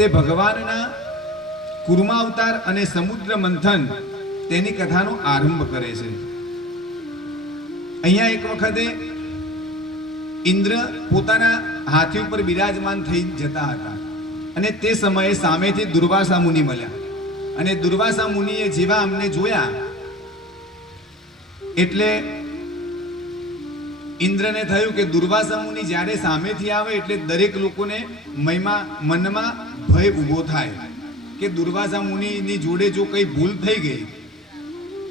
તે ભગવાનના કુર્મા અવતાર અને સમુદ્ર મંથન તેની કથાનો આરંભ કરે છે. અહીંયા એક વખતે ઇન્દ્ર પોતાના હાથી ઉપર બિરાજમાન થઈ જતા હતા અને તે સમયે સામેથી દુર્વાસા મુનિ મળ્યા અને દુર્વાસા મુનિએ જેવા અમને જોયા એટલે ઇન્દ્રને થયું કે દુર્વાસા મુનિ જ્યારે સામેથી આવે એટલે દરેક લોકોને મનમાં ભય ઊભો થાય કે દુર્વાસા મુનિની જોડે જો કંઈ ભૂલ થઈ ગઈ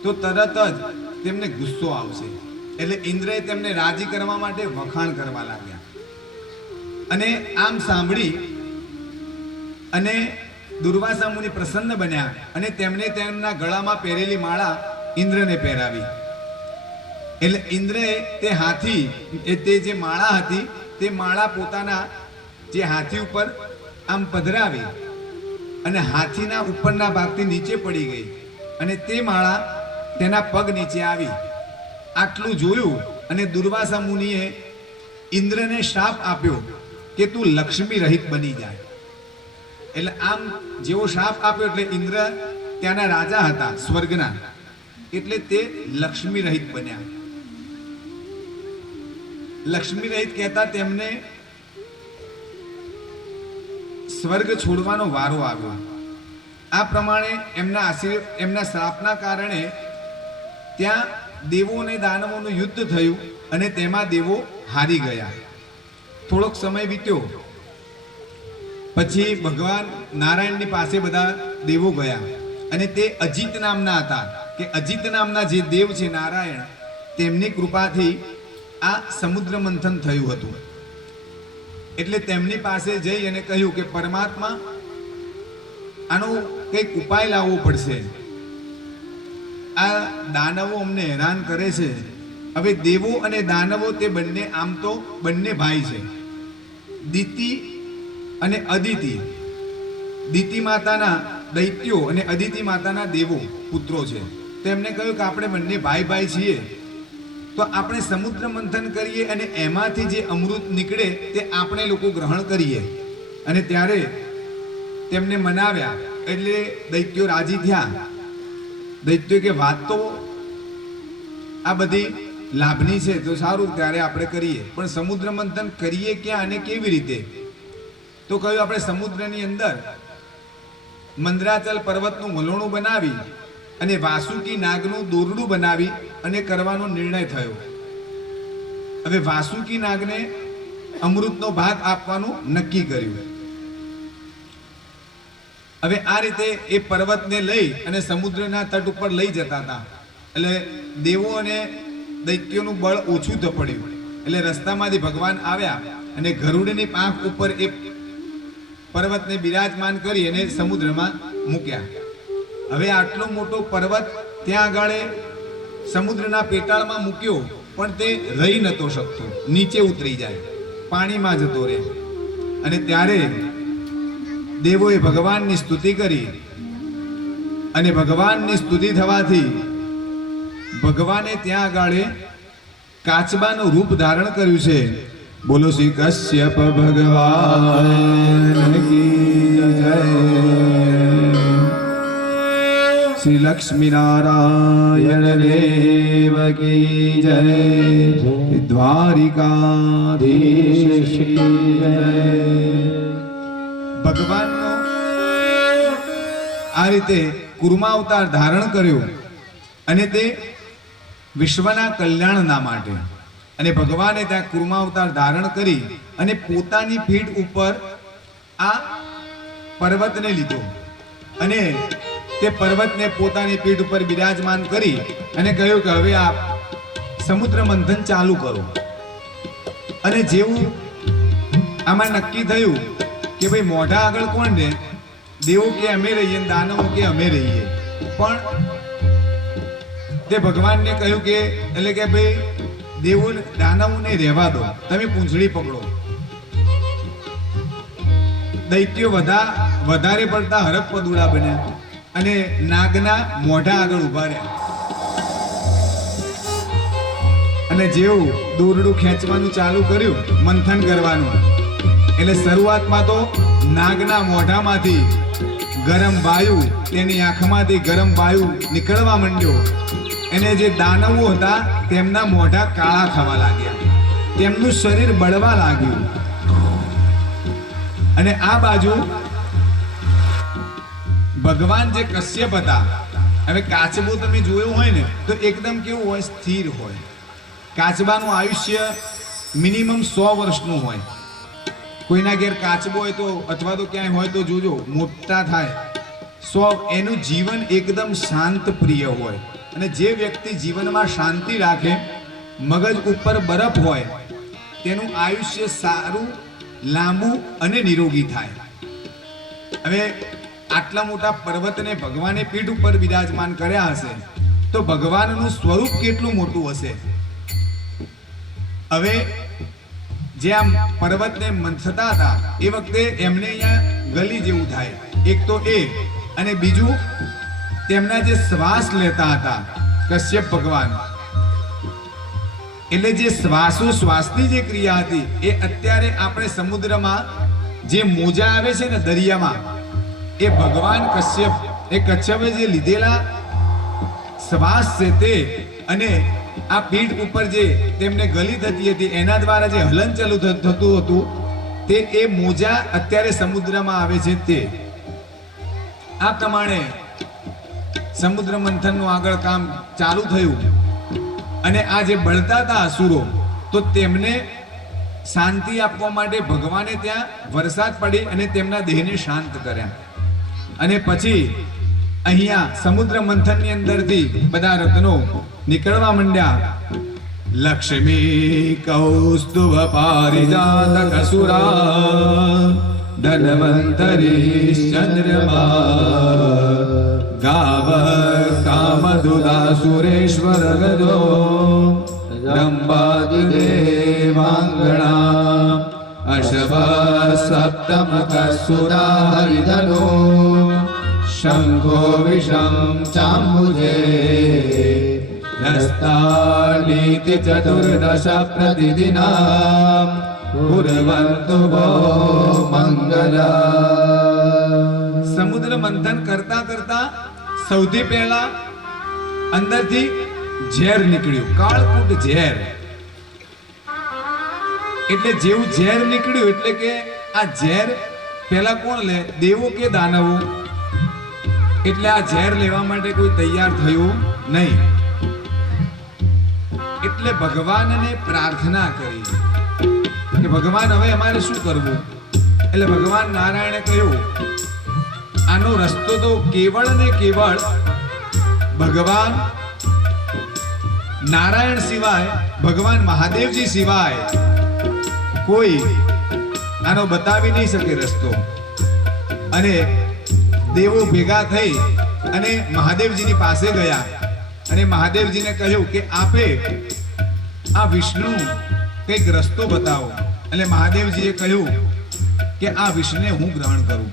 તો તરત જ તેમને ગુસ્સો આવશે. એટલે ઇન્દ્રએ તેમને રાજી કરવા માટે વખાણ કરવા લાગ્યા અને આમ સાંભળી અને દુર્વાસા મુનિ પ્રસન્ન બન્યા અને તેમને તેમના ગળામાં પહેરેલી માળા ઇન્દ્રને પહેરાવી. એટલે ઇન્દ્રએ તે હાથી તે જે માળા હતી તે માળા પોતાના જે હાથી ઉપર આમ પધરાવી અને હાથીના ઉપરના ભાગથી નીચે પડી ગઈ અને તે માળા તેના પગ નીચે આવી. આટલું જોયું અને દુર્વાસા મુનિએ ઇન્દ્રને શ્રાપ આપ્યો કે તું લક્ષ્મી રહિત બની જાય. એટલે આમ જેવો શ્રાપ આપ્યો એટલે ઇન્દ્ર ત્યાંના રાજા હતા સ્વર્ગના, એટલે તે લક્ષ્મી રહિત બન્યા. લક્ષ્મી રહિત કહેતા તેમને સ્વર્ગ છોડવાનો વારો આવ્યો. આ પ્રમાણે એમના શ્રાપના કારણે ત્યાં દેવો અને દાનવોનું યુદ્ધ થયું અને તેમાં દેવો હારી ગયા. થોડોક સમય વીત્યો પછી ભગવાન નારાયણની પાસે બધા દેવો ગયા અને તે અજીત નામના હતા કે અજીત નામના જે દેવ છે નારાયણ, તેમની કૃપાથી આ સમુદ્ર મંથન થયું હતું. એટલે તેમની પાસે જઈ અને કહ્યું કે પરમાત્મા, આનો કંઈક ઉપાય લાવવો પડશે. આ દાનવો અમને હેરાન કરે છે. હવે દેવો અને દાનવો તે બંને આમ તો બંને ભાઈ છે, દિતિ અને અદિતિ. દિતિ માતાના દૈત્યો અને અદિતિ માતાના દેવો પુત્રો છે. તેમને કહ્યું કે આપણે બંને ભાઈ ભાઈ છીએ તો આપણે સમુદ્ર મંથન કરીએ અને એમાંથી જે અમૃત નીકળે તે આપણે લોકો ગ્રહણ કરીએ. અને ત્યારે તેમને મનાવ્યા એટલે દૈત્યો રાજી થયા. દૈત્યો કે વાત તો આ બધી લાભની છે તો સારું, ત્યારે આપણે કરીએ, પણ સમુદ્ર મંથન કરીએ ક્યાં અને કેવી રીતે? તો કહ્યું આપણે સમુદ્રની અંદર મંદરાચલ પર્વતનું વલોણું બનાવી અને વાસુકી નાગનું દોરડું બનાવી અને કરવાનો નિર્ણય થયો. હવે વાસુકી નાગને અમૃતનો ભાગ આપવાનું નક્કી કર્યું. હવે આ રીતે એ પર્વતને લઈ અને સમુદ્રના તટ ઉપર લઈ જતા હતા. એટલે દેવો અને દૈત્યોનું બળ ઓછું પડ્યું. એટલે રસ્તામાંથી ભગવાન આવ્યા અને ગરુડની પાંખ ઉપર એ પર્વતને બિરાજમાન કરી અને સમુદ્રમાં મૂક્યા. હવે આટલો મોટો પર્વત ત્યાં આગળ સમુદ્રના પેટાળમાં મૂક્યો પણ તે રહી નતો શકતો, નીચે ઉતરી જાય, પાણીમાં જતો રહે. અને ત્યારે દેવોએ ભગવાનની સ્તુતિ કરી અને ભગવાનની સ્તુતિ થવાથી ભગવાને ત્યાં આગળ કાચબાનું રૂપ ધારણ કર્યું છે. બોલો શ્રી કશ્યપ ભગવાન કી જય, શ્રી લક્ષ્મી નારાયણ દેવ કી જય, દ્વારિકાધીશ કી જય. ભગવાનનો આ રીતે કુર્મા અવતાર ધારણ કર્યો અને તે વિશ્વના કલ્યાણના માટે. અને ભગવાને ત્યાં કુર્મા અવતાર ધારણ કરી અને પોતાની પીઠ ઉપર આ પર્વતને લીધો અને તે પર્વતને પોતાની પીઠ ઉપર બિરાજમાન કરી અને કહ્યું કે હવે આ સમુદ્ર મંથન ચાલુ કરો. અને જેવું આમાં નક્કી થયું કે ભાઈ મોઢા આગળ કોણ ને, દેવો કે અમે રહીએ, દાનવો કે અમે રહીએ. પણ તે ભગવાનને કહ્યું કે એટલે કે ભાઈ દેવો દાનવોને રહેવા દો, તમે પૂંછડી પકડો. દૈત્યો વધારે પડતા હરખ પદુડા બન્યા અને નાગના મોઢા આગળ ઉભા રહ્યા. અને જેવું દોરડું ખેંચવાનું ચાલુ કર્યું, મંથન કરવાનું, એટલે શરૂઆતમાં તો નાગના મોઢામાંથી ગરમ વાયુ, તેની આંખમાંથી ગરમ વાયુ નીકળવા માંડ્યો. એને જે દાનવો હતા તેમના મોઢા કાળા થવા લાગ્યા, તેમનું શરીર બળવા લાગ્યું. અને આ બાજુ ભગવાન જે કશ્યપ હતા, હવે કાચબો તમે જોયું હોય ને તો એકદમ કેવું હોય, સ્થિર હોય. કાચબાનું આયુષ્ય મિનિમમ 100 વર્ષનું હોય. કોઈના ઘેર કાચબો હોય તો અથવા તો ક્યાંય હોય તો જોજો, મોટા થાય 100. એનું જીવન એકદમ શાંત પ્રિય હોય. અને જે વ્યક્તિ જીવનમાં શાંતિ રાખે, મગજ ઉપર બરફ હોય, તેનું આયુષ્ય સારું, લાંબુ અને નિરોગી થાય. હવે આટલા મોટા પર્વતને ભગવાને પીઠ ઉપર બિરાજમાન કર્યા હશે તો ભગવાનનું સ્વરૂપ કેટલું મોટું હશે. હવે જે આમ પર્વતને મંથતા હતા એ વખતે એમને અહીંયા ગલી જેવું થાય. એક તો એ, અને બીજું તેમના જે શ્વાસ લેતા હતા કશ્યપ ભગવાન, એટલે જે શ્વાસોશ્વાસની જે ક્રિયા હતી એ અત્યારે આપણે સમુદ્રમાં જે મોજા આવે છે ને દરિયામાં, એ ભગવાન કશ્યપ, એ કચ્છપે જે લીધેલા શ્વાસ છે તે, અને આ પીઠ ઉપર જે તેમને ગલી થતી હતી એના દ્વારા જે હલનચલન થતું હતું તે એ મોજા અત્યારે સમુદ્રમાં આવે છે તે. આ પ્રમાણે સમુદ્ર મંથનનું આગળ કામ ચાલુ થયું. અને આ જે બળતા હતા અસુરો, તો તેમને શાંતિ આપવા માટે ભગવાને ત્યાં વરસાદ પડી અને તેમના દેહને શાંત કર્યા. અને પછી અહીંયા સમુદ્ર મંથનની અંદરથી બધા રત્નો નીકળવા માંડ્યા. લક્ષ્મી કૌસ્તુભ પારિજાતક સુરા ધન્વંતરી ચંદ્રમા ગાવ કામદુદા સુરેશ્વર ગજો રંબાદિદેવાંગણા અશવ સપ્તમ કસુરા હરિધનો શંખો વિષમ ચાંબુજે હસ્તાનીતિ ચતુર્દશ પ્રતિદિના કુર્વન્તુ વો મંગલા. સમુદ્ર મંથન કરતા કરતા સૌથી પહેલા અંદરથી ઝેર નીકળ્યું, કાળકૂટ ઝેર. એટલે જેવું ઝેર નીકળ્યું એટલે કે આ ઝેર પહેલા કોણ લે, દેવો કે દાનવો? એટલે આ ઝેર લેવા માટે કોઈ તૈયાર થયું નહીં. એટલે ભગવાનને પ્રાર્થના કરી કે ભગવાન હવે અમારે શું કરવું? એટલે ભગવાન નારાયણે કહ્યું આનો રસ્તો તો કેવળ ને કેવળ ભગવાન નારાયણ સિવાય, ભગવાન મહાદેવજી સિવાય કોઈ આનો બતાવી નહીં શકે રસ્તો. અને દેવો ભેગા થઈ અને મહાદેવજીની પાસે ગયા અને મહાદેવજીને કહ્યું કે આપે આ વિષ્ણુ કંઈક રસ્તો બતાવો. એટલે મહાદેવજીએ કહ્યું કે આ વિષને હું ગ્રહણ કરું.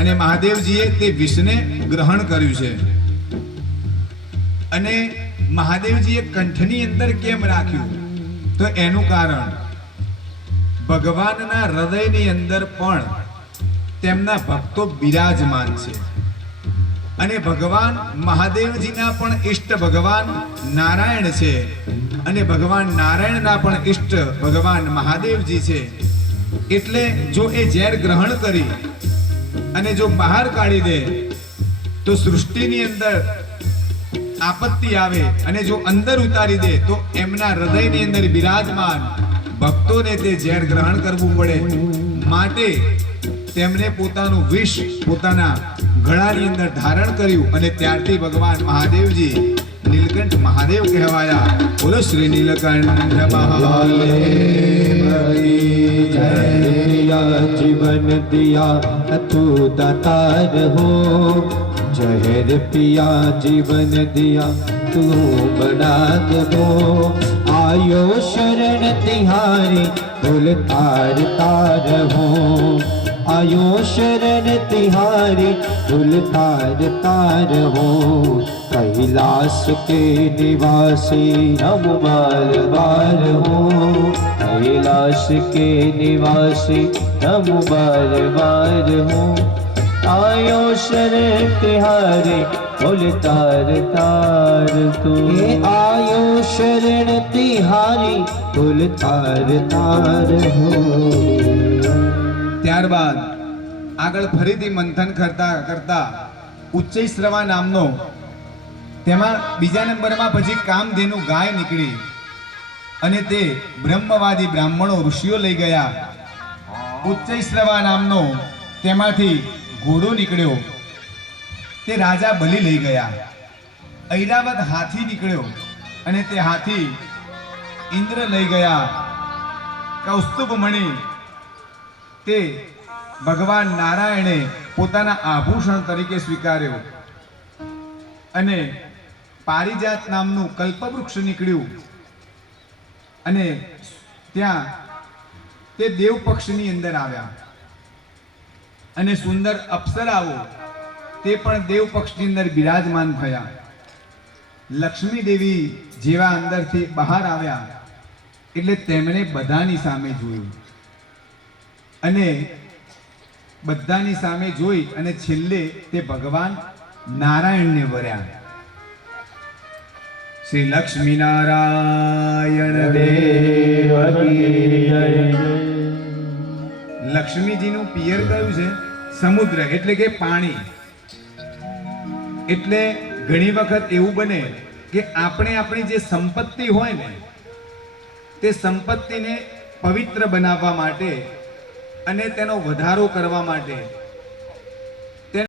અને મહાદેવજીએ તે વિષને ગ્રહણ કર્યું છે. અને મહાદેવજીએ કંઠની અંદર કેમ રાખ્યું? તો એનું કારણ ભગવાનના હૃદયની અંદર પણ તેમના ભક્તો બિરાજમાન છે. અને ભગવાન મહાદેવજીના પણ ઈષ્ટ ભગવાન નારાયણ છે અને ભગવાન નારાયણના પણ ઈષ્ટ ભગવાન મહાદેવજી છે. એટલે જો એ ઝેર ગ્રહણ કરી અને જો બહાર કાઢી દે તો સૃષ્ટિની અંદર આપત્તિ આવે, અને જો અંદર ઉતારી દે તો એમના હૃદયની અંદર બિરાજમાન ભક્તોને તે ઝેર ગ્રહણ કરવું પડે. માટે તેમણે પોતાનું વિષ પોતાના ગળાની અંદર ધારણ કર્યું અને ત્યારથી ભગવાન મહાદેવજી નીલકંઠ મહાદેવ કહેવાયા. બોલો શ્રી નીલકંઠ મહાદેવની જય. जीवन दिया तू दातार हो, जहर पिया जीवन दिया तू बना दो. आयो शरण तिहारी भूल तार तार हो, आयो शरण तिहारी भूल तार तार हो. कैलाश के निवासी हम बार बार हो, कैलाश के निवासी नमो बार बार हो आयो शरण तिहारे बोल तार तार तू ये आयो शरण तिहारी बोल तार तार हो ત્યારબાદ આગળ ફરીથી મંથન કરતા કરતા ઉચ્ચૈ શ્રવા નામનો તેમાં બીજા નંબરમાં પછી કામધેનુ ગાય નીકળી અને તે બ્રહ્મવાદી બ્રાહ્મણો ઋષિઓ લઈ ગયા. ઉચ્ચૈ શ્રવા નામનો તેમાંથી ઘોડો નીકળ્યો, તે રાજા બલિ લઈ ગયા. ઐરાવત હાથી નીકળ્યો અને તે હાથી ઇન્દ્ર લઈ ગયા. કૌસ્તુભ મણિ તે ભગવાન નારાયણે પોતાના આભૂષણ તરીકે સ્વીકાર્યો. અને પારિજાત નામનું કલ્પવૃક્ષ નીકળ્યું અને ત્યાં તે દેવ પક્ષની અંદર આવ્યા. અને સુંદર અપ્સરાઓ તે પણ દેવ પક્ષની અંદર બિરાજમાન થયા. લક્ષ્મી દેવી જેવા અંદરથી બહાર આવ્યા એટલે તેમણે બધાની સામે જોયું અને બધાની સામે જોઈ અને છેલ્લે તે ભગવાન નારાયણને વર્યા. શ્રી લક્ષ્મી નારાયણ દેવ કી જય. લક્ષ્મીજીનું પિયર કયું છે? સમુદ્ર, એટલે કે પાણી. એટલે ઘણી વખત એવું બને કે આપણે આપણી જે સંપત્તિ હોય ને તે સંપત્તિને પવિત્ર બનાવવા માટે અને તેનો વધારો કરવા માટે